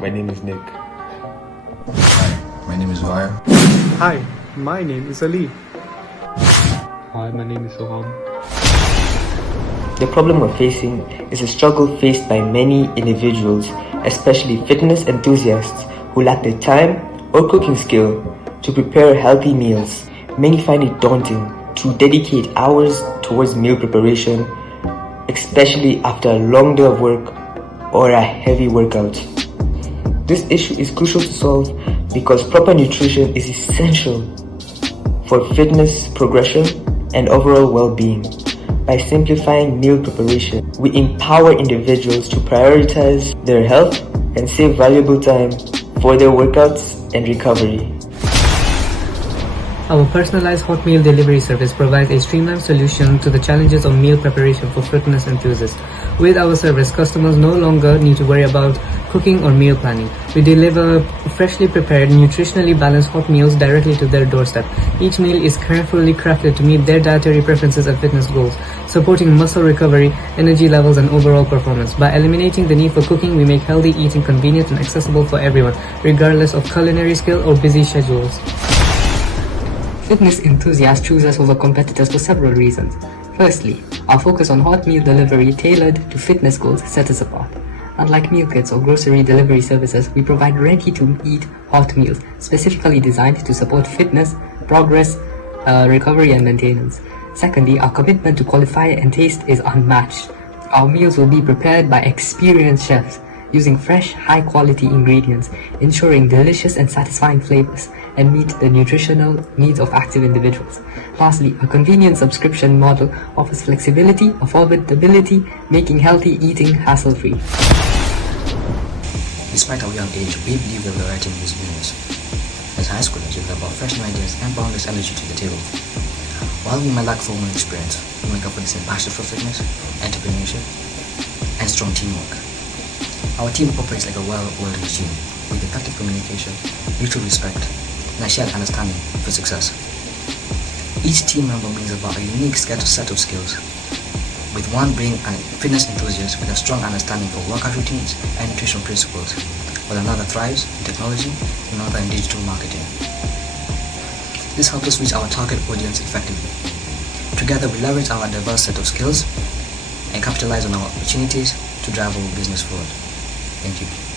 My name is Nick. Hi, my name is Vaya. Hi, my name is Ali. Hi, my name is Soham. The problem we're facing is a struggle faced by many individuals, especially fitness enthusiasts who lack the time or cooking skill to prepare healthy meals. Many find it daunting to dedicate hours towards meal preparation, especially after a long day of work or a heavy workout. This issue is crucial to solve because proper nutrition is essential for fitness progression and overall well-being. By simplifying meal preparation, we empower individuals to prioritize their health and save valuable time for their workouts and recovery. Our personalized hot meal delivery service provides a streamlined solution to the challenges of meal preparation for fitness enthusiasts. With our service, customers no longer need to worry about cooking or meal planning. We deliver freshly prepared, nutritionally balanced hot meals directly to their doorstep. Each meal is carefully crafted to meet their dietary preferences and fitness goals, supporting muscle recovery, energy levels, and overall performance. By eliminating the need for cooking, we make healthy eating convenient and accessible for everyone, regardless of culinary skill or busy schedules. Fitness enthusiasts choose us over competitors for several reasons. Firstly, our focus on hot meal delivery tailored to fitness goals sets us apart. Unlike meal kits or grocery delivery services, we provide ready-to-eat hot meals specifically designed to support fitness, progress, recovery, and maintenance. Secondly, our commitment to quality and taste is unmatched. Our meals will be prepared by experienced chefs using fresh, high-quality ingredients, ensuring delicious and satisfying flavors, and meet the nutritional needs of active individuals. Lastly, a convenient subscription model offers flexibility, affordability, making healthy eating hassle-free. Despite our young age, we believe that we are writing these meals. As high schoolers, we bring about fresh new ideas and boundless energy to the table. While we may lack formal experience, we make up for this in passion for fitness, entrepreneurship, and strong teamwork. Our team operates like a well-oiled machine, with effective communication, mutual respect, and a shared understanding for success. Each team member brings about a unique set of skills, with one being a fitness enthusiast with a strong understanding for workout routines and nutritional principles, while another thrives in technology and another in digital marketing. This helps us reach our target audience effectively. Together, we leverage our diverse set of skills and capitalize on our opportunities to drive our business forward. Thank you.